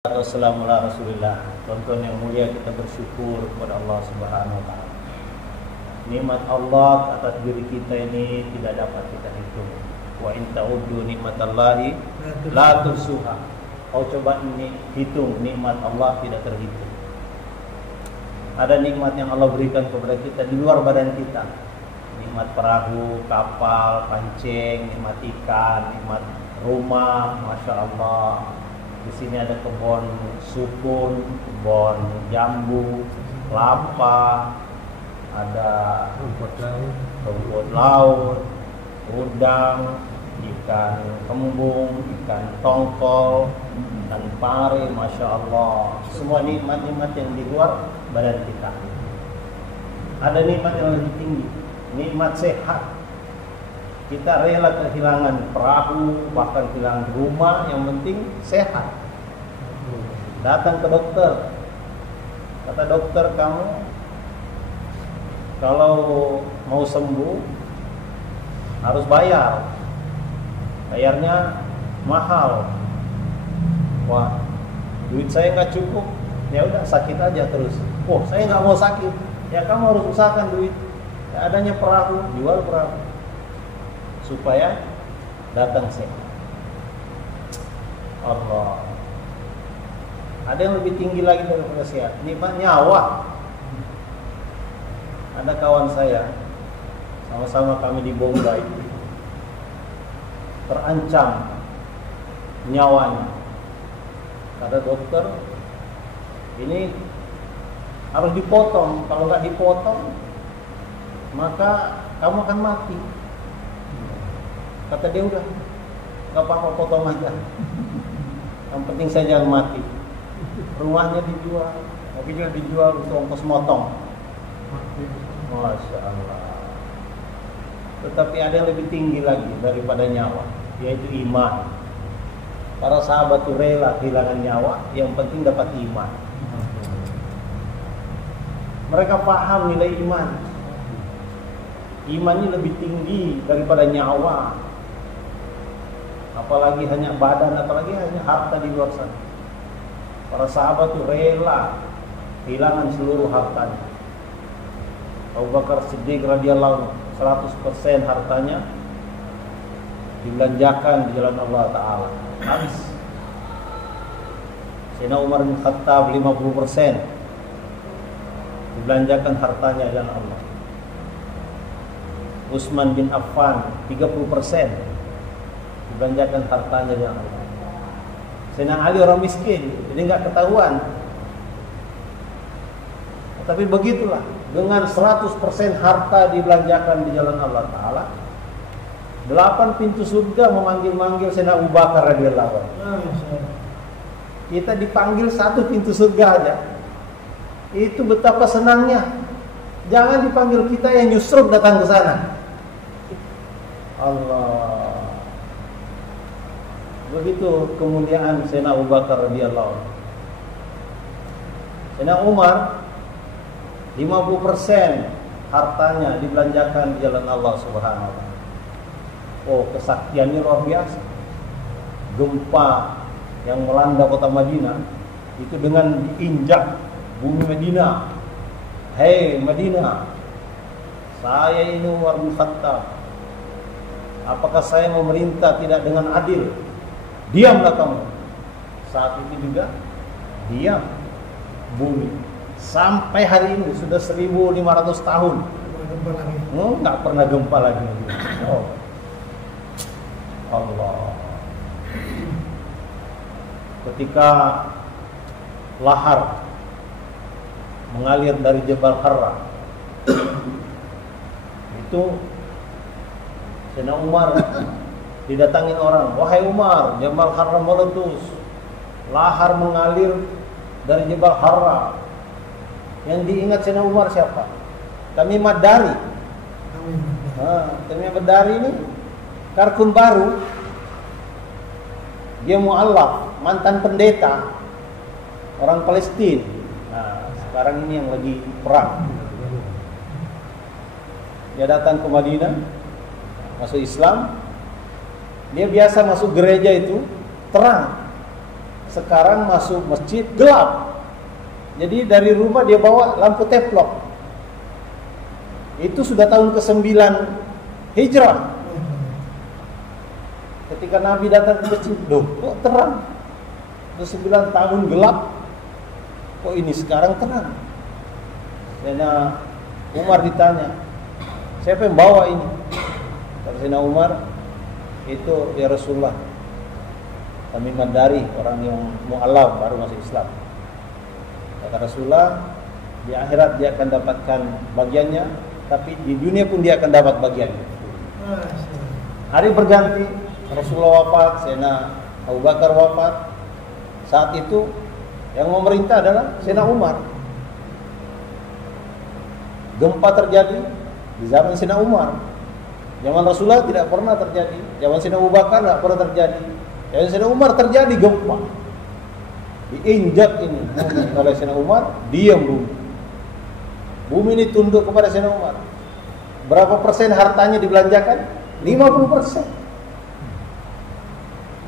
Wassalamu ala Rasulillah. Tonton yang mulia, kita bersyukur kepada Allah Subhanahu wa taala. Nikmat Allah atas diri kita ini tidak dapat kita hitung. Wa in ta'uddu nikmatallahi la tuhsuha. Kau coba hitung nikmat Allah, tidak terhitung. Ada nikmat yang Allah berikan kepada kita di luar badan kita. Nikmat perahu, kapal, pancing, nikmat ikan, nikmat rumah, masya Allah. Di sini ada kebun sukun, kebun jambu, kelapa, ada rumput laut, udang, ikan kembung, ikan tongkol, ikan pari, masya Allah. Semua nikmat-nikmat yang di luar badan kita. Ada nikmat yang lebih tinggi, nikmat sehat. Kita rela kehilangan perahu, bahkan kehilangan rumah, yang penting sehat. Datang ke dokter, kata dokter, kamu kalau mau sembuh harus bayar. Bayarnya mahal. Wah, duit saya nggak cukup. Ya udah, sakit aja terus. Oh, saya nggak mau sakit. Ya kamu harus usahakan duit. Ya, adanya perahu, jual perahu supaya datang sehat. Allah. Ada yang lebih tinggi lagi daripada sehat, nikmat nyawa. Ada kawan saya, sama-sama kami di Bombay, terancam nyawanya. Kata dokter, ini harus dipotong. Kalau nggak dipotong, maka kamu akan mati. Kata dia, udah, gak apa-apa, potong aja. Yang penting saya jangan mati. Rumahnya dijual, mobilnya dijual untuk ongkos motong. Masya Allah. Tetapi ada yang lebih tinggi lagi daripada nyawa, yaitu iman. Para sahabat itu rela kehilangan nyawa, yang penting dapat iman. Mereka paham nilai iman. Imannya lebih tinggi daripada nyawa. Apalagi hanya badan, apalagi hanya harta di luar sana. Para sahabat itu rela kehilangan seluruh hartanya. Abu Bakar Siddiq radhiyallahu anhu 100% hartanya dibelanjakan di jalan Allah Ta'ala, habis. Sayyidina Umar bin Khattab 50% dibelanjakan hartanya di jalan Allah. Utsman bin Affan 30% dibelanjakan hartanya yang Allah. Sayyidina Ali orang miskin, jadi nggak ketahuan. Tapi begitulah, dengan 100% harta dibelanjakan di jalan Allah Ta'ala, 8 pintu surga memanggil-manggil Sayyidina Abu Bakar radhiyallahu anhu. Kita dipanggil 1 pintu surga aja, itu betapa senangnya. Jangan dipanggil kita yang nyusruk datang ke sana. Allah. Begitu kemuliaan Sayyidina Abu Bakar radhiyallahu anhu. Sayyidina Umar 50% hartanya dibelanjakan di jalan Allah Subhanahu wa taala. Oh, kesaktiannya luar biasa. Gempa yang melanda kota Madinah itu dengan diinjak bumi Madinah. Hei Madinah, saya ini Umar bin Khattab. Apakah saya memerintah tidak dengan adil? Diamlah kamu. Saat itu juga diam bumi. Sampai hari ini sudah 1500 tahun. Nggak pernah gempa lagi. Oh. Allah. Ketika lahar mengalir dari Jabal Harra, itu Sayyidina Umar didatangin orang, wahai Umar, Jabal Harra meletus, lahar mengalir dari Jabal Harra. Yang diingat Sayyidina Umar siapa? Tamim Ad-Dari. Tamim Ad-Dari ini karkun baru, dia mu'allaf, mantan pendeta orang Palestina. Nah, sekarang ini yang lagi perang. Dia datang ke Madinah, masuk Islam. Dia biasa masuk gereja itu terang, sekarang masuk masjid gelap. Jadi dari rumah dia bawa lampu teplok. Itu sudah tahun ke-9 Hijrah. Ketika Nabi datang ke masjid, loh kok terang? Sudah 9 tahun gelap, kok ini sekarang terang? Sayyidina Umar ditanya, siapa yang bawa ini? Kata Sayyidina Umar, itu ya Rasulullah, kami mandari orang yang mu'alaf baru masuk Islam. Kata Rasulullah, di akhirat dia akan dapatkan bagiannya, tapi di dunia pun dia akan dapat bagiannya. Hari berganti, Rasulullah wafat, Sayyidina Abu Bakar wafat. Saat itu yang memerintah adalah Sayyidina Umar. Gempa terjadi di zaman Sayyidina Umar. Zaman Rasulullah tidak pernah terjadi. Zaman Sayyidina Abu Bakar tidak pernah terjadi. Zaman Sayyidina Umar terjadi gempa. Diinjak ini oleh Sayyidina Umar, diam bumi. Bumi ini tunduk kepada Sayyidina Umar. Berapa persen hartanya dibelanjakan? 50%.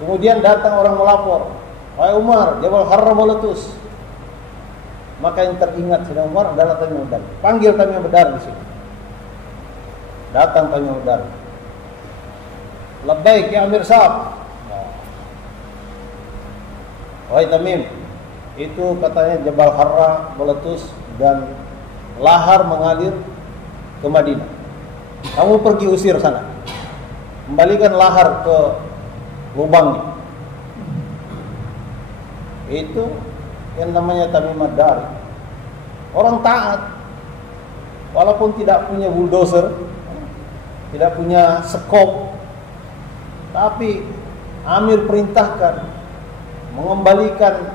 Kemudian datang orang melapor, wahai Umar, Jabal Harra meletus. Maka yang teringat Sayyidina Umar adalah Tamim ad-Dari. Panggil Tamim ad-Dari di sini. Datang Tamim ad-Dari. Labbaik ya Amir Sa'ab. Wahai Tamim, itu katanya Jabal Harra meletus dan lahar mengalir ke Madinah. Kamu pergi usir sana. Kembalikan lahar ke lubangnya. Itu yang namanya Tamim ad-Dari. Orang taat, walaupun tidak punya bulldozer, tidak punya skop, tapi Amir perintahkan mengembalikan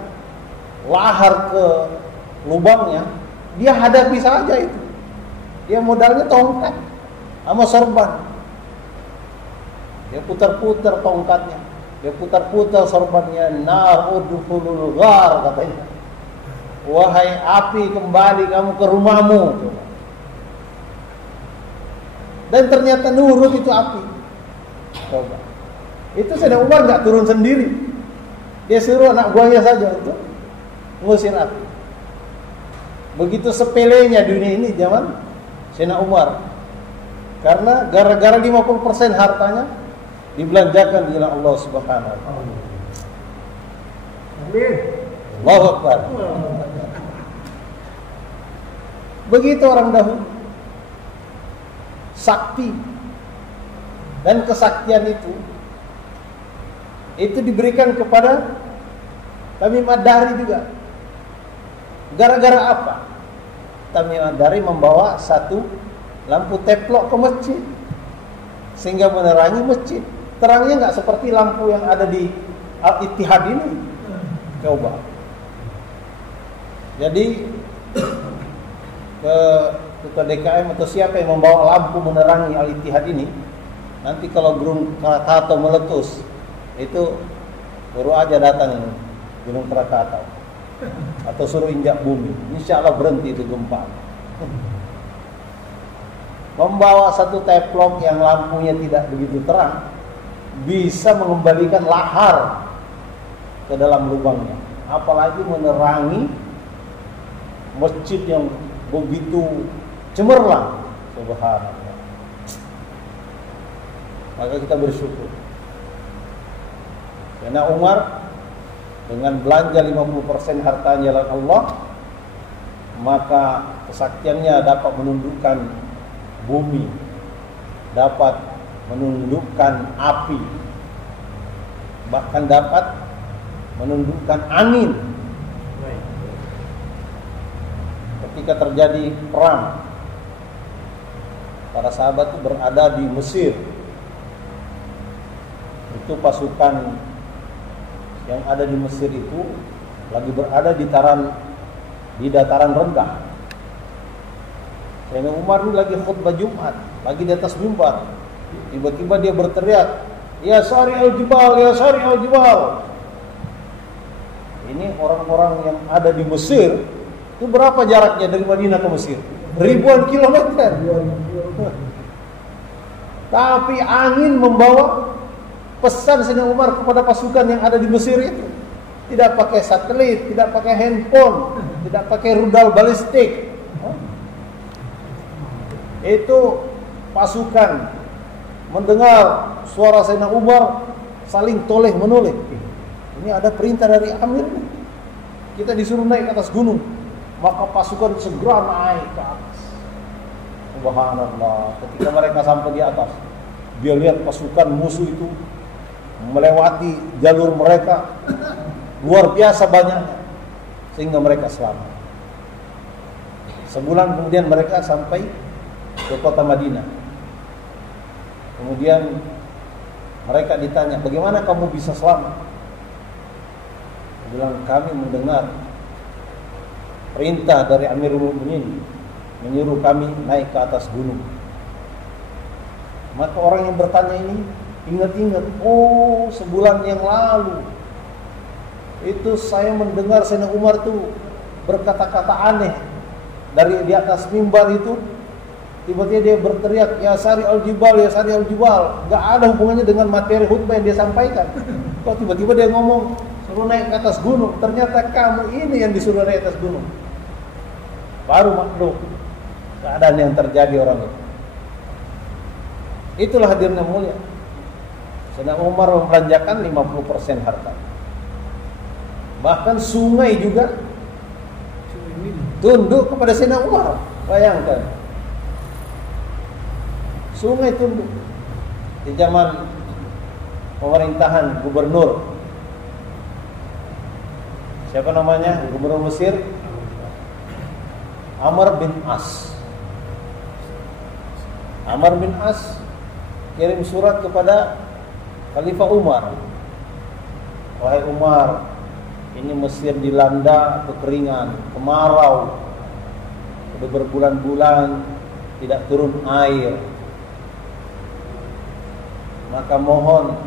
lahar ke lubangnya, dia hadapi saja itu. Dia modalnya tongkat sama sorban. Dia putar-putar tongkatnya, dia putar-putar sorbannya. Nar udkhulul ghar, katanya. Wahai api, kembali kamu ke rumahmu. Dan ternyata nurut itu api. Coba. Itu Sayyidina Umar nggak turun sendiri. Dia suruh anak buahnya saja untuk mengusir api. Begitu sepelenya dunia ini zaman Sayyidina Umar. Karena gara-gara 50% hartanya dibelanjakan di jalan Allah Subhanahu wa taala. Allahu Akbar. Begitu orang dahulu. Sakti dan kesaktian itu diberikan kepada Tamim ad-Dari juga. Gara-gara apa? Tamim ad-Dari membawa satu lampu teplok ke masjid sehingga menerangi masjid. Terangnya nggak seperti lampu yang ada di Al-Ittihad ini. Coba. Jadi ketua DKM atau siapa yang membawa lampu menerangi Al-Ittihad ini, nanti kalau Gunung Krakatau meletus, itu suruh aja datang Gunung Krakatau atau suruh injak bumi, insya Allah berhenti itu gempa. Membawa satu teplok yang lampunya tidak begitu terang bisa mengembalikan lahar ke dalam lubangnya, apalagi menerangi masjid yang begitu cemerlang. Subhanallah. Maka kita bersyukur. Karena Umar dengan belanja 50% hartanya jalan Allah, maka kesaktiannya dapat menundukkan bumi, dapat menundukkan api, bahkan dapat menundukkan angin. Ketika terjadi perang, para sahabat itu berada di Mesir. Itu pasukan yang ada di Mesir itu lagi berada di dataran rendah. Sayyidina Umar itu lagi khutbah Jumat, lagi di atas mimbar. Tiba-tiba dia berteriak, "Ya Sari al-Jibal, ya Sari al-Jibal." Ini orang-orang yang ada di Mesir. Itu berapa jaraknya dari Madinah ke Mesir? Ribuan kilometer. Tapi angin membawa pesan Sayyidina Umar kepada pasukan yang ada di Mesir itu. Tidak pakai satelit, tidak pakai handphone, tidak pakai rudal balistik. Itu pasukan mendengar suara Sayyidina Umar saling toleh menoleh. Ini ada perintah dari Amir. Kita disuruh naik ke atas gunung. Maka pasukan segera naik ke atas. Subhanallah. Ketika mereka sampai di atas, dia lihat pasukan musuh itu melewati jalur mereka luar biasa banyaknya, sehingga mereka selamat. Sebulan kemudian mereka sampai ke kota Madinah. Kemudian mereka ditanya, bagaimana kamu bisa selamat? Dia bilang, kami mendengar perintah dari Amirul Mukminin menyuruh kami naik ke atas gunung. Maka orang yang bertanya ini ingat-ingat, oh sebulan yang lalu itu saya mendengar Sayyidina Umar itu berkata-kata aneh dari di atas mimbar itu. Tiba-tiba dia berteriak, ya Sari al-Jibal, ya Sari al-Jibal. Gak ada hubungannya dengan materi khutbah yang dia sampaikan. Kok tiba-tiba dia ngomong suruh naik ke atas gunung. Ternyata kamu ini yang disuruh naik ke atas gunung. Baru makhluk keadaan yang terjadi orang itu. Itulah hadirnya mulia. Sayyidina Umar membelanjakan 50% harta. Bahkan sungai juga tunduk kepada Sayyidina Umar. Bayangkan, sungai tunduk. Di zaman pemerintahan gubernur, siapa namanya? Gubernur Mesir, Amr bin As. Amr bin As kirim surat kepada Khalifah Umar. Wahai Umar, ini Mesir dilanda kekeringan, kemarau. Sudah berbulan-bulan tidak turun air. Maka mohon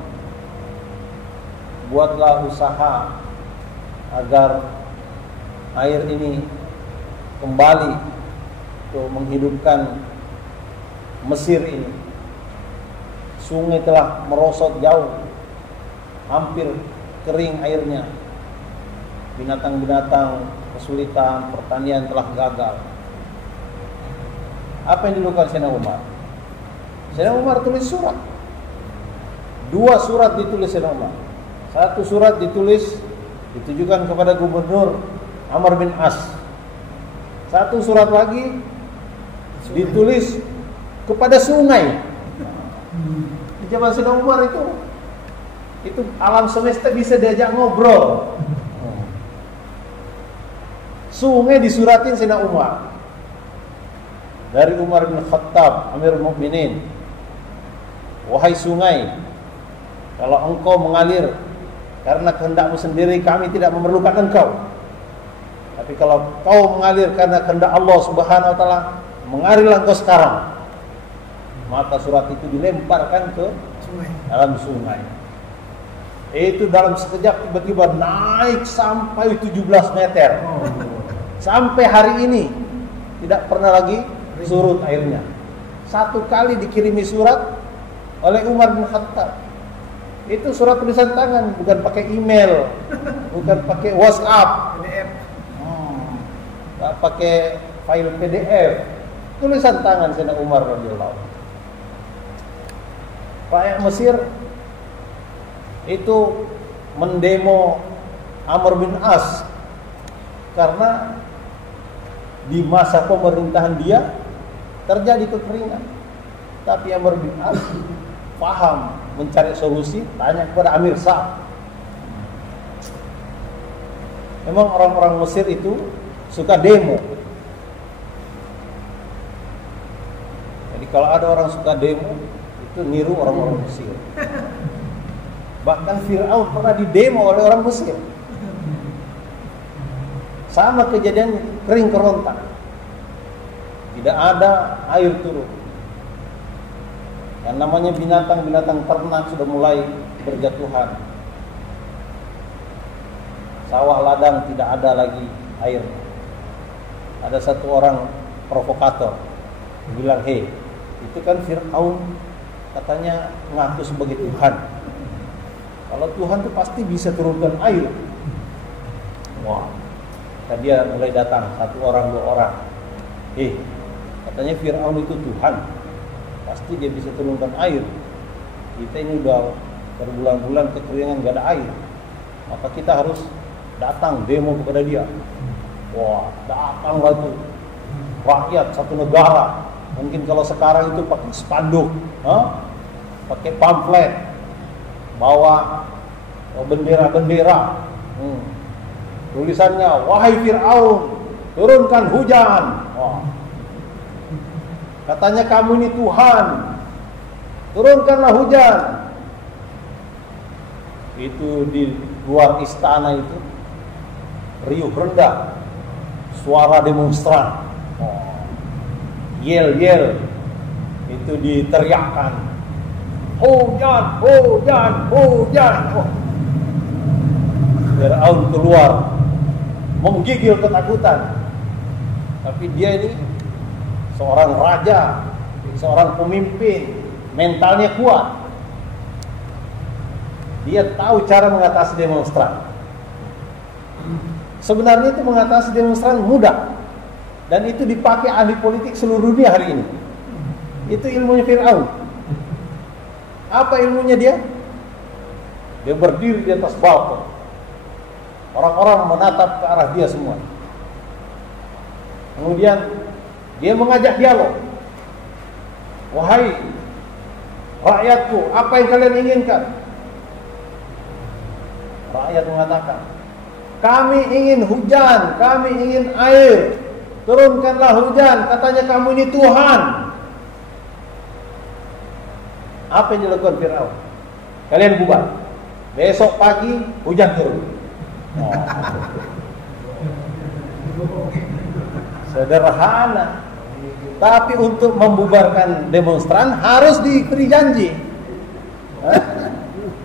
buatlah usaha agar air ini kembali untuk menghidupkan Mesir ini. Sungai telah merosot jauh, hampir kering airnya. Binatang-binatang kesulitan, pertanian telah gagal. Apa yang dilakukan Sayyidina Umar? Sayyidina Umar tulis surat. 2 surat ditulis Sayyidina Umar. 1 surat ditulis ditujukan kepada Gubernur Amr bin As. 1 surat lagi ditulis kepada sungai. Di zaman Sayyidina Umar itu alam semesta bisa diajak ngobrol. Sungai disuratin Sayyidina Umar. Dari Umar bin Khattab, Amirul Mukminin. Wahai sungai, kalau engkau mengalir karena kehendakmu sendiri, kami tidak memerlukan engkau. Tapi kalau kau mengalir karena kehendak Allah Subhanahu wa taala, mengalirlah engkau sekarang. Maka surat itu dilemparkan ke dalam sungai. Itu dalam sekejap tiba-tiba naik sampai 17 meter. Sampai hari ini tidak pernah lagi surut airnya. 1 kali dikirimi surat oleh Umar bin Khattab. Itu surat tulisan tangan, bukan pakai email, bukan pakai WhatsApp, PDF. Enggak pakai file PDF. Tulisan tangan Sayyidina Umar radhiyallahu anhu. Rakyat Mesir itu mendemo Amr bin As karena di masa pemerintahan dia terjadi kekeringan. Tapi Amr bin As paham mencari solusi, tanya kepada Amir Sa'd. Memang orang-orang Mesir itu suka demo. Jadi kalau ada orang suka demo, itu niru orang-orang Mesir. Bahkan Fir'aun pernah didemo oleh orang Mesir. Sama kejadian, kering kerontang. Tidak ada air turun. Yang namanya binatang-binatang ternak sudah mulai berjatuhan. Sawah ladang tidak ada lagi air. Ada satu orang provokator bilang, "Hei, itu kan Fir'aun katanya ngaku sebagai Tuhan. Kalau Tuhan itu pasti bisa turunkan air. Wah, kata dia mulai datang 1 orang 2 orang. Katanya Fir'aun itu Tuhan, pasti dia bisa turunkan air. Kita ini udah berbulan-bulan kekeringan gak ada air, maka kita harus datang demo kepada dia. Wah, datanglah tuh rakyat satu negara. Mungkin kalau sekarang itu pakai spanduk, pakai pamflet, bawa bendera-bendera, tulisannya, wahai Fir'aun, turunkan hujan. Wah. Katanya kamu ini Tuhan, turunkanlah hujan. Itu di luar istana itu riuh rendah suara demonstran. Yel-yel itu diteriakkan, hujan, hujan, hujan. Fir'aun keluar menggigil ketakutan. Tapi dia ini seorang raja, seorang pemimpin, mentalnya kuat. Dia tahu cara mengatasi demonstran. Sebenarnya itu mengatasi demonstran mudah, dan itu dipakai ahli politik seluruh dunia hari ini. Itu ilmunya Fir'aun. Apa ilmunya dia? Dia berdiri di atas balkon. Orang-orang menatap ke arah dia semua. Kemudian dia mengajak dialog. Wahai rakyatku, apa yang kalian inginkan? Rakyat mengatakan, kami ingin hujan, kami ingin air. Turunkanlah hujan, katanya kamu ini Tuhan. Apa yang dilakukan Fir'aun? Kalian bubar. Besok pagi hujan turun. Sederhana. Tapi untuk membubarkan demonstran harus diberi janji.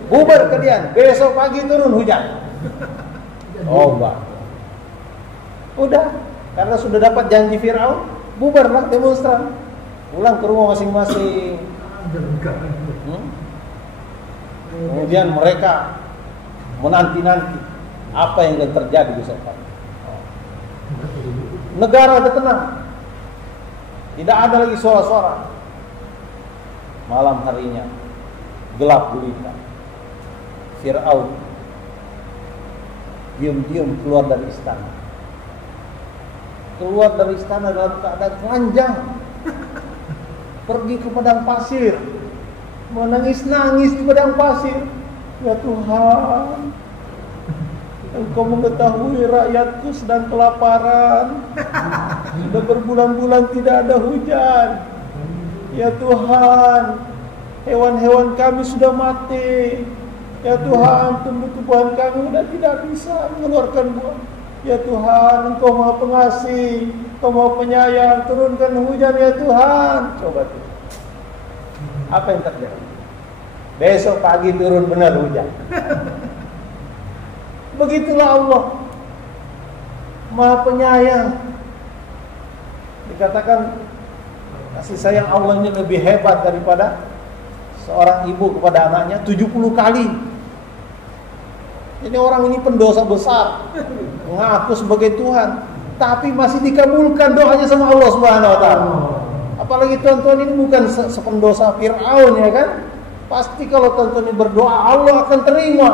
Bubar kalian, besok pagi turun hujan. Udah, karena sudah dapat janji Fir'aun, bubarlah demonstran. Pulang ke rumah masing-masing. Kemudian mereka menanti-nanti apa yang akan terjadi besok pagi. Negara sudah tenang, tidak ada lagi suara-suara. Malam harinya gelap gulita. Fir'aun diam-diam keluar dari istana. Keluar dari istana dalam keadaan telanjang, pergi ke padang pasir, menangis-nangis di padang pasir. Ya Tuhan, Engkau mengetahui rakyatku sedang kelaparan, sudah berbulan-bulan tidak ada hujan. Ya Tuhan, hewan-hewan kami sudah mati. Ya Tuhan, tumbuh-tumbuhan kami sudah tidak bisa mengeluarkan buah. Ya Tuhan, Engkau Maha Pengasih, Engkau Maha Penyayang, turunkan hujan ya Tuhan. Coba tuh, apa yang terjadi? Besok pagi turun benar hujan. Begitulah Allah, Maha Penyayang. Dikatakan kasih sayang Allah ini lebih hebat daripada seorang ibu kepada anaknya 70 kali. Jadi orang ini pendosa besar, mengaku sebagai Tuhan, tapi masih dikabulkan doanya sama Allah Subhanahu wa taala. Apalagi tuan-tuan ini bukan sependosa Fir'aun, ya kan? Pasti kalau tuan-tuan ini berdoa, Allah akan terima.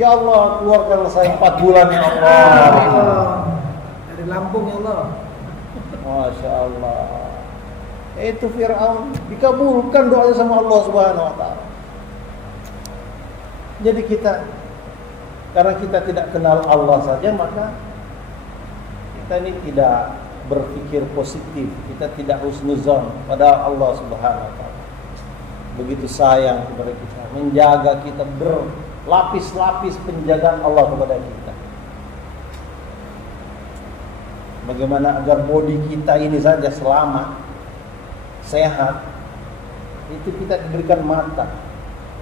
Ya Allah, keluarkanlah saya 4 bulan ya Allah. Dari Lampung ya Allah. Masya Allah. Itu Fir'aun dikabulkan doanya sama Allah Subhanahu wa taala. Jadi karena kita tidak kenal Allah saja, maka kita ini tidak berpikir positif, kita tidak husnuzon pada Allah Subhanahu wa taala. Begitu sayang kepada kita, menjaga kita, berlapis-lapis penjagaan Allah kepada kita. Bagaimana agar body kita ini saja selamat, sehat, itu kita diberikan mata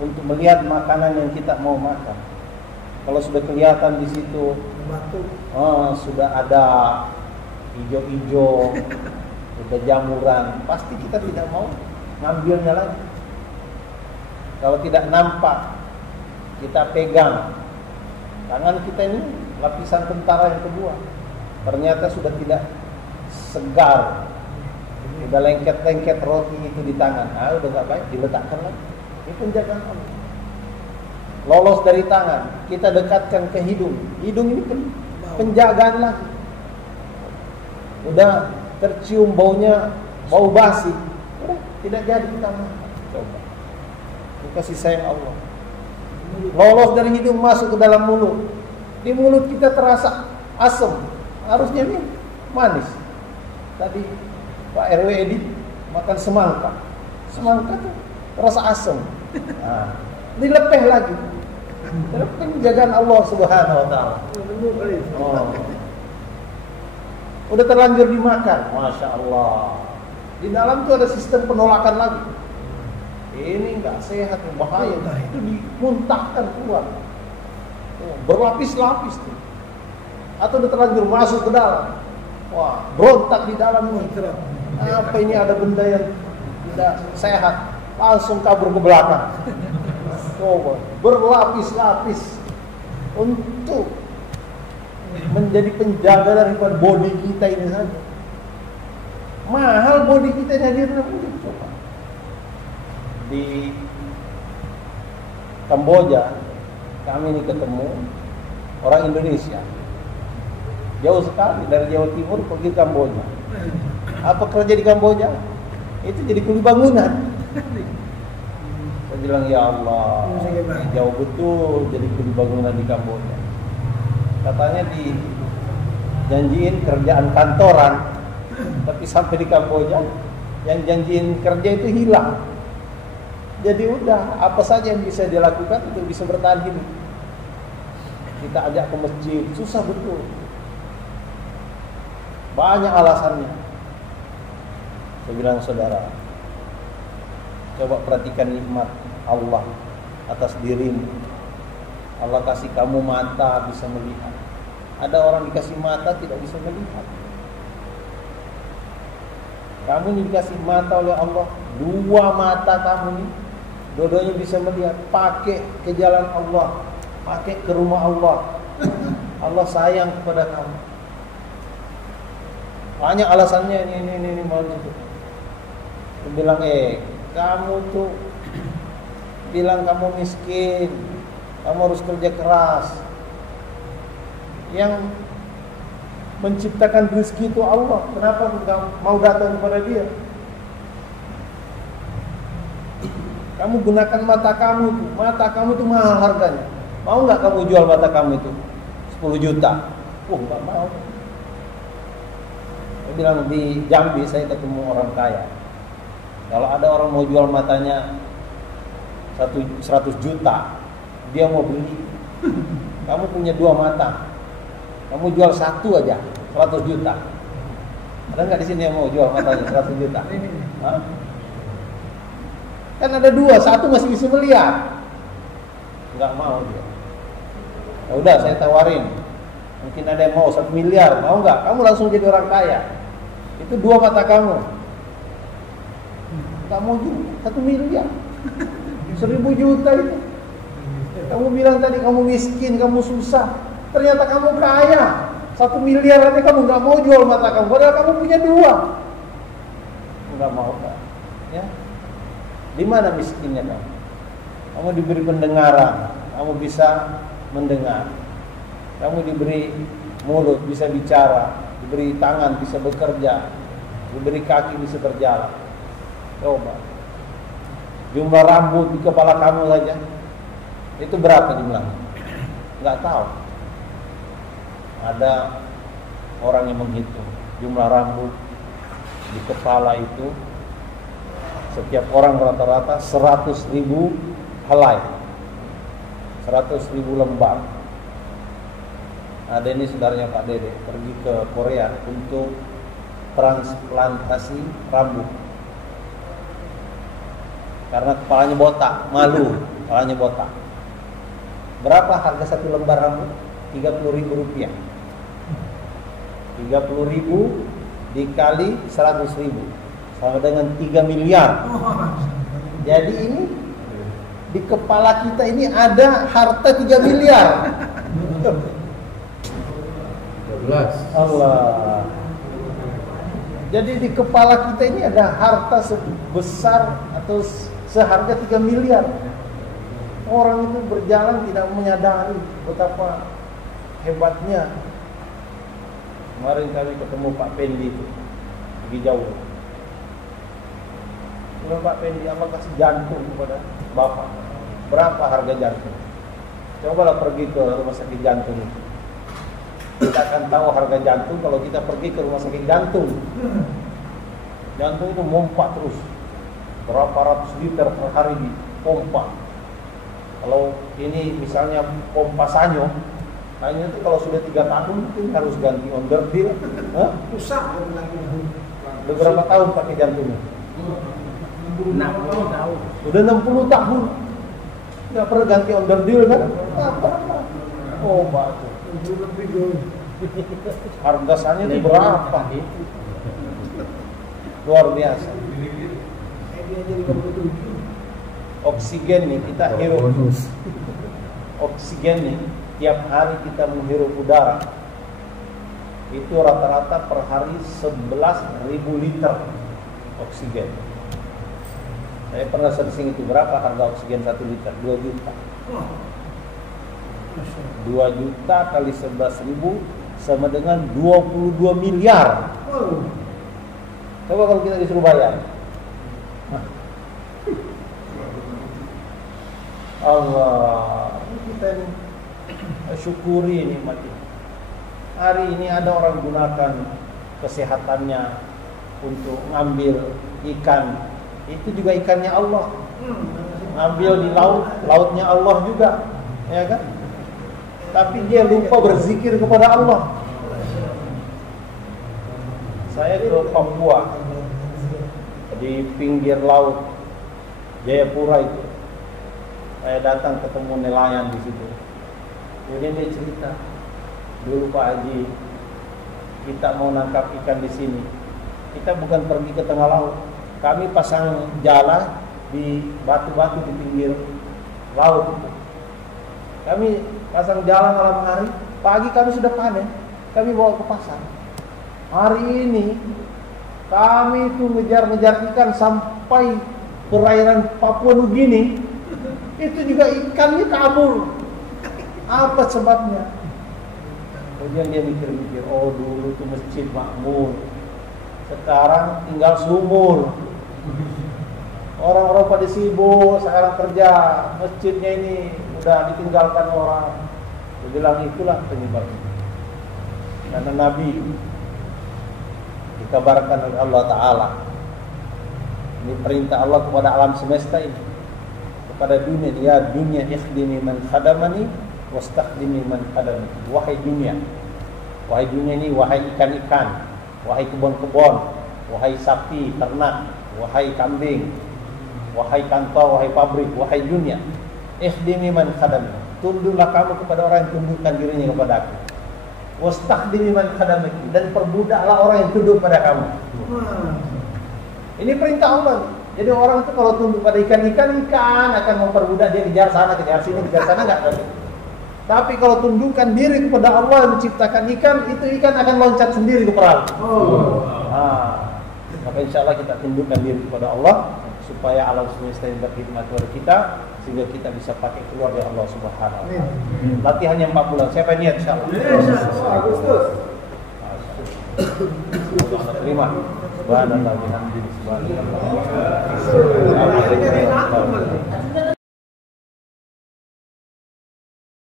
untuk melihat makanan yang kita mau makan. Kalau sudah kelihatan di situ, sudah ada hijau-hijau, sudah jamuran, pasti kita tidak mau ngambilnya lagi. Kalau tidak nampak, kita pegang tangan kita ini lapisan tentara yang kedua. Ternyata sudah tidak segar, udah lengket-lengket roti itu di tangan. Udah nggak baik, diletakkan lagi. Ini penjagaan Allah. Lolos dari tangan, kita dekatkan ke hidung. Hidung ini penjagaan lagi. Udah tercium baunya, bau basi. Udah, tidak jadi kita makan. Coba. Ini kasih sayang Allah. Lolos dari hidung masuk ke dalam mulut. Di mulut kita terasa asam. Harusnya ini manis. Tadi Pak RW Edi makan semangka. Semangka tuh terasa asam. Nah, dilepeh lagi. Itu penjagaan Allah Subhanahu wa taala. Udah terlanjur dimakan, Masya Allah. Di dalam tuh ada sistem penolakan lagi. Ini nggak sehat, bahaya. Itu dimuntahkan keluar. Berlapis-lapis tuh. Atau udah terlanjur masuk ke dalam. Wah, berontak di dalam nih. Apa ini ada benda yang tidak sehat? Langsung kabur ke belakang. Coba, berlapis-lapis untuk menjadi penjaga daripada body kita ini saja. Mahal body kita yang hadir. Coba. Di Kamboja kami ini ketemu orang Indonesia. Jauh sekali dari Jawa Timur pergi ke Kamboja. Apa kerja di Kamboja? Itu jadi kuli bangunan. Saya bilang, ya Allah, jauh betul jadi kuli bangunan di Kamboja. Katanya dijanjiin kerjaan kantoran, tapi sampai di Kamboja yang janjiin kerja itu hilang. Jadi udah, apa saja yang bisa dilakukan untuk bisa bertahan hidup. Kita ajak ke masjid, susah betul. Banyak alasannya. Saya bilang, saudara, coba perhatikan nikmat Allah atas dirimu. Allah kasih kamu mata bisa melihat. Ada orang dikasih mata tidak bisa melihat. Kamu ini dikasih mata oleh Allah, dua mata kamu ini, dua-duanya bisa melihat. Pakai ke jalan Allah, pakai ke rumah Allah. Allah sayang kepada kamu. Banyak alasannya ini mau gitu. Dia bilang, kamu tuh bilang kamu miskin, kamu harus kerja keras. Yang menciptakan rezeki itu Allah. Kenapa enggak mau datang kepada Dia? Kamu gunakan mata kamu tuh. Mata kamu tuh mahal harganya. Mau enggak kamu jual mata kamu itu 10 juta? Enggak mau. Saya bilang, di Jambi saya ketemu orang kaya. Kalau ada orang mau jual matanya 100 juta, dia mau beli. Kamu punya dua mata, kamu jual satu aja 100 juta. Ada nggak di sini yang mau jual matanya 100 juta? Hah? Kan ada dua, satu masih bisa melihat. Nggak mau dia. Ya udah, saya tawarin. Mungkin ada yang mau 1 miliar, mau nggak? Kamu langsung jadi orang kaya. Itu dua mata kamu. Nggak mau juga 1 miliar, 1000 juta itu. Kamu bilang tadi kamu miskin, kamu susah. Ternyata kamu kaya. 1 miliar aja kamu nggak mau jual mata kamu. Padahal kamu punya dua. Nggak mau, kan? Ya. Di mana miskinnya kamu? Kamu diberi pendengaran, kamu bisa mendengar. Kamu diberi mulut, bisa bicara. Diberi tangan, bisa bekerja. Diberi kaki, bisa berjalan. Coba. Jumlah rambut di kepala kamu saja, itu berapa jumlahnya? Nggak tahu. Ada orang yang menghitung jumlah rambut di kepala itu. Setiap orang rata-rata 100.000 helai, 100.000 lembar. Ada ini saudaranya Pak Dede pergi ke Korea untuk transplantasi rambut karena kepalanya botak, malu kepalanya botak. Berapa harga 1 lembar rambut? 30.000 rupiah. 30.000 dikali 100.000 sama dengan 3 miliar. Jadi ini di kepala kita ini ada harta 3 miliar. 12. Allah. Jadi di kepala kita ini ada harta sebesar atau seharga 3 miliar. Orang itu berjalan tidak menyadari betapa hebatnya. Kemarin kami ketemu Pak Pendi itu, pergi jauh. Bilang, Pak Pendi, Allah kasih jantung kepada Bapak. Berapa harga jantung? Cobalah pergi ke rumah sakit jantung itu. Kita akan tahu harga jantung kalau kita pergi ke rumah sakit jantung. Jantung itu mompa terus. Berapa ratus liter per hari dipompa. Kalau ini misalnya pompa Sanyo, Sanyo itu kalau sudah 3 tahun itu harus ganti onderdil. Rusak dia bilang gitu. Beberapa tahun pakai jantungnya? 60 tahun. Sudah 60 tahun. Nggak pernah ganti onderdil kan? Apa? Oh, batu. Lebih dulu. Harga Sanyo itu berapa? Luar biasa. Dia jadi 27. Oksigen nih kita hirup. Oksigen nih tiap hari kita menghirup udara. Itu rata-rata per hari 11.000 liter oksigen. Saya pernah searching itu berapa harga oksigen 1 liter? 2 juta. 2 juta kali 11.000 sama dengan 22 miliar. Coba kalau kita disuruh bayar. Allah, kita ini syukuri nikmat ini. Hari ini ada orang gunakan kesehatannya untuk ngambil ikan. Itu juga ikannya Allah. Ngambil di laut, lautnya Allah juga, ya kan? Tapi dia lupa berzikir kepada Allah. Saya ke Papua, di pinggir laut Jayapura itu. Saya datang ketemu nelayan di situ. Kemudian dia cerita, dulu Pak Haji, kita mau nangkap ikan di sini. Kita bukan pergi ke tengah laut. Kami pasang jala di batu-batu di pinggir laut. Kami pasang jala malam hari. Pagi kami sudah panen. Kami bawa ke pasar. Hari ini kami itu ngejar-ngejar ikan sampai perairan Papua Nugini. Itu juga ikannya kabur. Apa sebabnya? Kemudian dia mikir-mikir, oh dulu itu masjid makmur, sekarang tinggal sumur. Orang-orang pada sibuk sekarang kerja, masjidnya ini udah ditinggalkan orang. Dia bilang itulah penyebabnya. Karena Nabi dikabarkan oleh Allah Ta'ala, ini perintah Allah kepada alam semesta ini, kepada dunia, ya dunia ikhdimi man khadamani wastakhdimi man khadamani. Wahai dunia ini, wahai ikan-ikan, wahai kebun-kebun, wahai sapi, ternak, wahai kambing, wahai kantor, wahai pabrik, wahai dunia, ikhdimi man khadamani, tunduklah kamu kepada orang yang tundukkan dirinya kepada aku. Wastakhdimi man khadamaki, dan perbudaklah orang yang tunduk pada kamu. Ini perintah Allah. Jadi orang itu kalau tunduk pada ikan akan memperbudak dia, kejar sana, kejar sini, kejar sana, enggak ada. Tapi kalau tundukkan diri kepada Allah yang menciptakan ikan, itu ikan akan loncat sendiri ke perahu. Maka insya Allah kita tundukkan diri kepada Allah supaya alam semesta yang berkhidmat kepada kita, sehingga kita bisa pakai keluar dari Allah Subhanahu wa taala. Latihannya 4 bulan. Siapa niat insyaallah? Agustus. Terima. Subhanallah bihamdihi subhanallah.